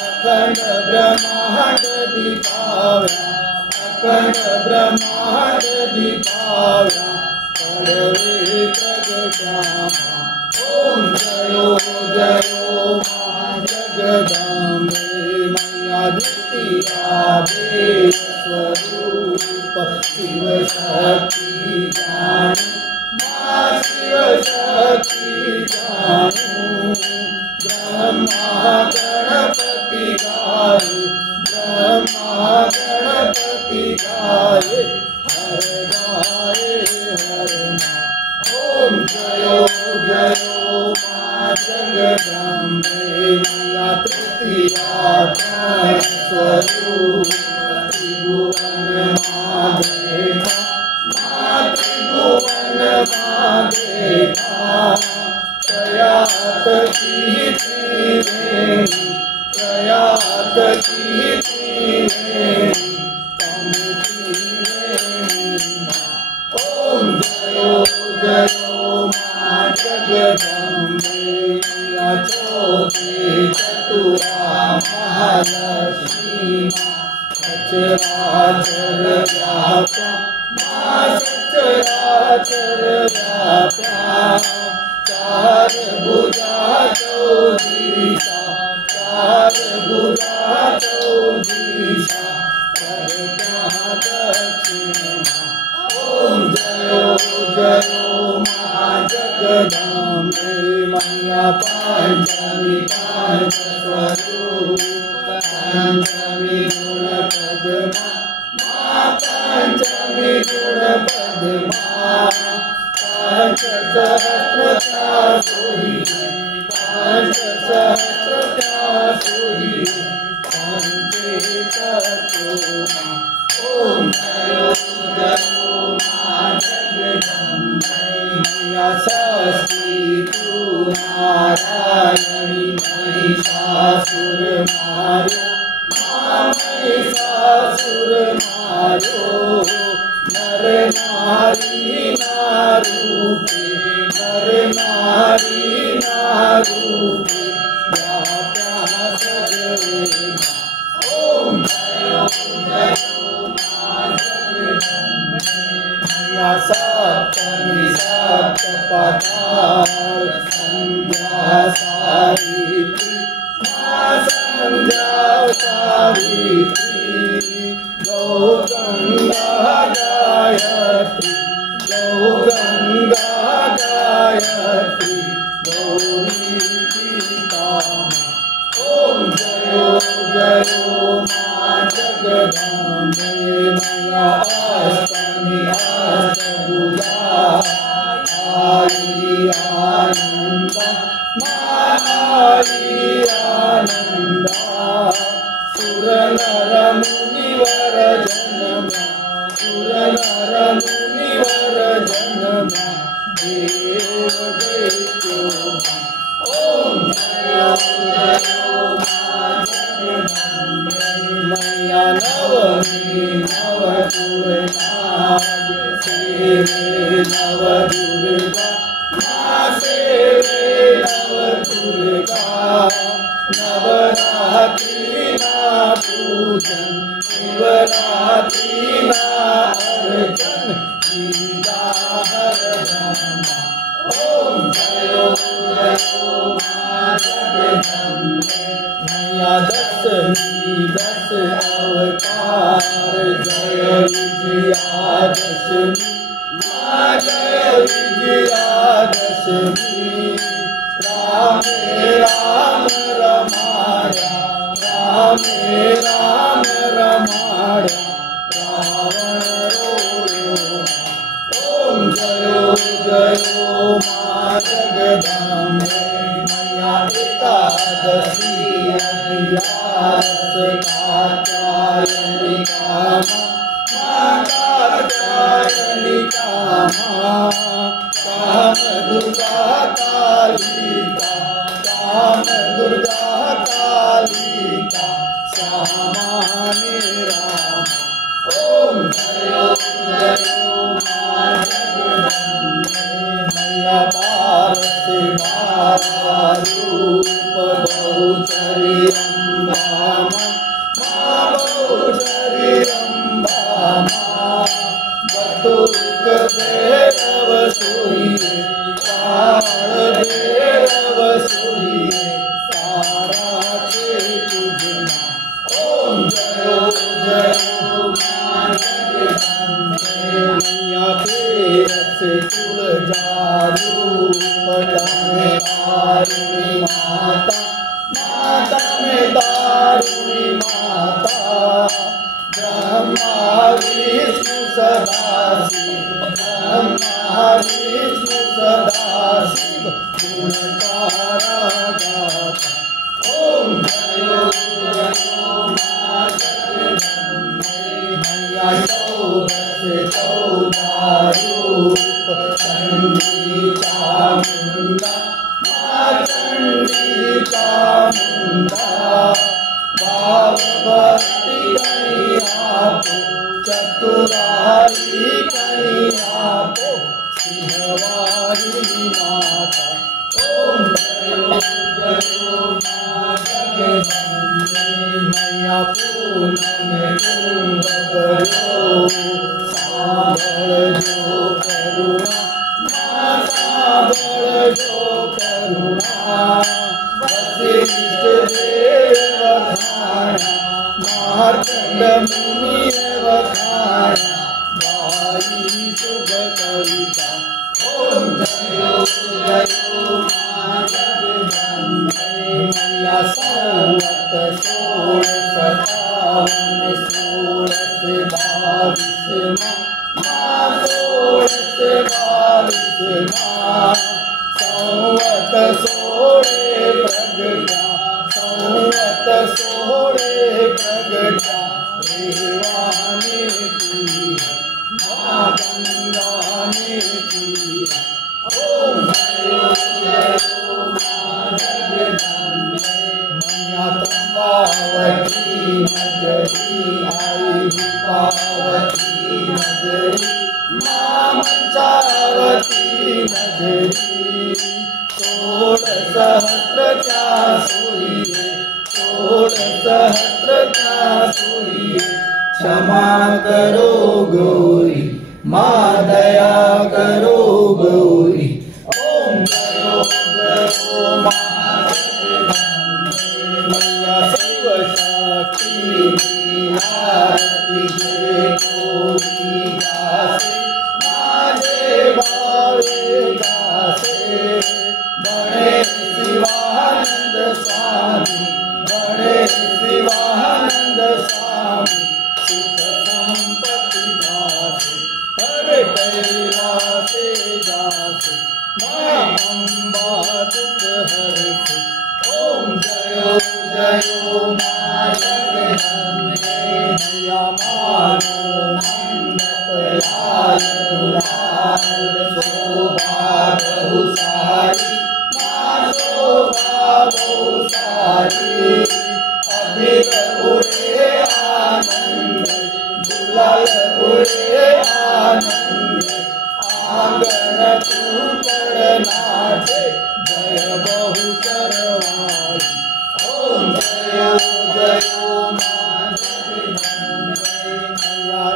अखंड ब्रह्मांड दीपाव्या, अखंड ब्रह्मांड दीपाव्या, पडवे प्रगट्यामा। ओम जयो जयो मा जगदंबे, मैया द्वितीया देव स्वरूप शिव शक्ति जानु, मा शिव शक्ति जानु। ब्रह्मा गणपति गाये, ब्रह्मा गणपति गाये, हर गाये हर मा। ओम जयो जयो मा जगदंबे, मैया तृतीया स्वरूप त्रिभुवन माधेका, मा त्रिभुवन माधेका। प्रयात की त्रिवेणी, प्रयात की त्रिवेणी, तम त्रिवेणी मा। ओम जयो जयो मा जगदंबे, मैया चौथे चतुरा महालक्ष्मी मा। सचराचर व्याप्या, मा सचराचर व्याप्या। चार भुजा चौदिशा, चार भुजा चौदिशा, प्रगट्या दक्षिण मा। ओम जयो जयो मा जगदंबे, मैया पंचमी पंच स्वरूप, पंचमी गुण पद्मा, मा पंचमी गुण पद्मा। पंच सहस्रता सोहिए, पंच सहस्रता सोहिए, पंचे तत्वो मा। ओम जयो जयो मा जगदंबे, मैया षष्ठी तु नारायणी, महिषासुर मार्यो, मा महिषासुर मार्यो। नर नारी नारूपे, नर नारी नारूपे, व्याप्या सर्वे मा। ओम जयो जयो मा जगदंबे, मैया सप्तमी सप्तपदार, संध्या सावित्री, मा संध्या सावित्री। गौ गंगा गायत्री, गौ गंगा गायत्री, गौरी गीता मा। ओम जयो जयो मा जगदंबे, मैया अष्टमी अष्टभुजा। आई आनंदा, मा आई आनंदा। सुर नर मुनिवर जन्मा, सुर नर मुनिवर जन्मा, देव दैत्यो मा। ओम जयो जयो मा जगदंबे, मैया नवमी नवदुर्गा, सेवे नवदुर्गा, मा सेवे नवदुर्गा। नवरात्रि ना पूजन, शिवरात्रि ना अर्चन, गीता हरदम मा। ओम जयो जयो मा जगदंबे, मैया दशमी दश अवतार, जय विजयादशमी, मा जय विजयादशमी। रामे राम रमाया, रामे राम रमाया, रावण रोयो मा। ओम जयो जयो मा जगदंबे, मैया एकादशी कात्यायनि कामा कात्यायनि कामा कामदुर्गा कालिका कामदुर्गा कालिका श्यामानि रामा ओम जयो जयो मां जगदम्बे मैया पार्वती रूप बहुचरी अम्बा मां बहुचरी अम्बा मां बटुक भैरव सुइए काल भैरव सुइए तारा के तुझना ओम जयो जयो मां जगदम्बे मैया तेरस तुलजारूप में तारुणी माता माता में तारुणी माता ब्रह्मा विष्णु सदाशिव ब्रह्मा विष्णु सदाशिव गुणकारा गाता ओम जयो जयो मां जगदम्बे मैया चौदस चौदारूप चंडी चामुंडा मां चंडी चामुंडा भाव भक्ति कहीं आपो चतुराई कहीं आपो सिंहवारी माता ओम जयो जयो मां जगदम्बे मैया पूनम कुंभ करो सांभळ जो करुणा मां सांभळ जो करुणा वसिष्ठ देव वखाणा मार्कंड मुनि वखाणा गाई शुभ कविता ओम जयो जयो मां जगदम्बे मैया संवत 1657 मां 1622 संवत सोळे प्रगटा संवत सोळे प्रगटा रेवाने तीर मां गंगाने तीर ओम जयो जयो मां जगदम्बे मैया तंबावती नगरी आई रूपावती नगरी मां मंचावती नगरी 16 सहस्रच्या सोयीये 16 सहस्रच्या सोयीये क्षमा करो गौरी मां दया करो गौरी ओम जयो जयो मां जगदम्बे मैया शिव शक्ति आरती जे कोई गासे माझे भावे गासे बड़े शिवानंद स्वामी बड़े शिवानंद स्वामी सुख संपत्ति दासे हरे कैलासे जासे मां अम्बा दुख हरते ओम जयो जयो मां जगदम्बे मैया मानो मंडप लाल गुलाल शोभा बहुसारी मां शोभा बहुसारी अभिर उड़े आनंद गुलाल उड़े आनंद आंगन कूकर नाचे जय बहुचर वाली ओम जयो जयो मां जगदम्बे मैया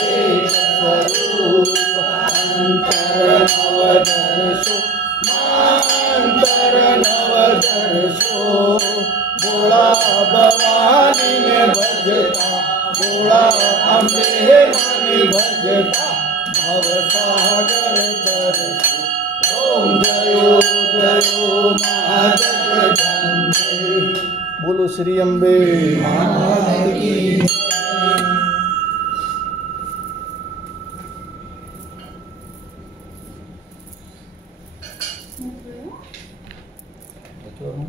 एक स्वरूप अंतर नवदर्शो मांतर नवदर्शो बोला भवानी में भजता बोला अम्बे मानी भजता भवसागर दर्शो ओम जयो जयो मां जगदम्बे बोलो श्री अम्बे माता की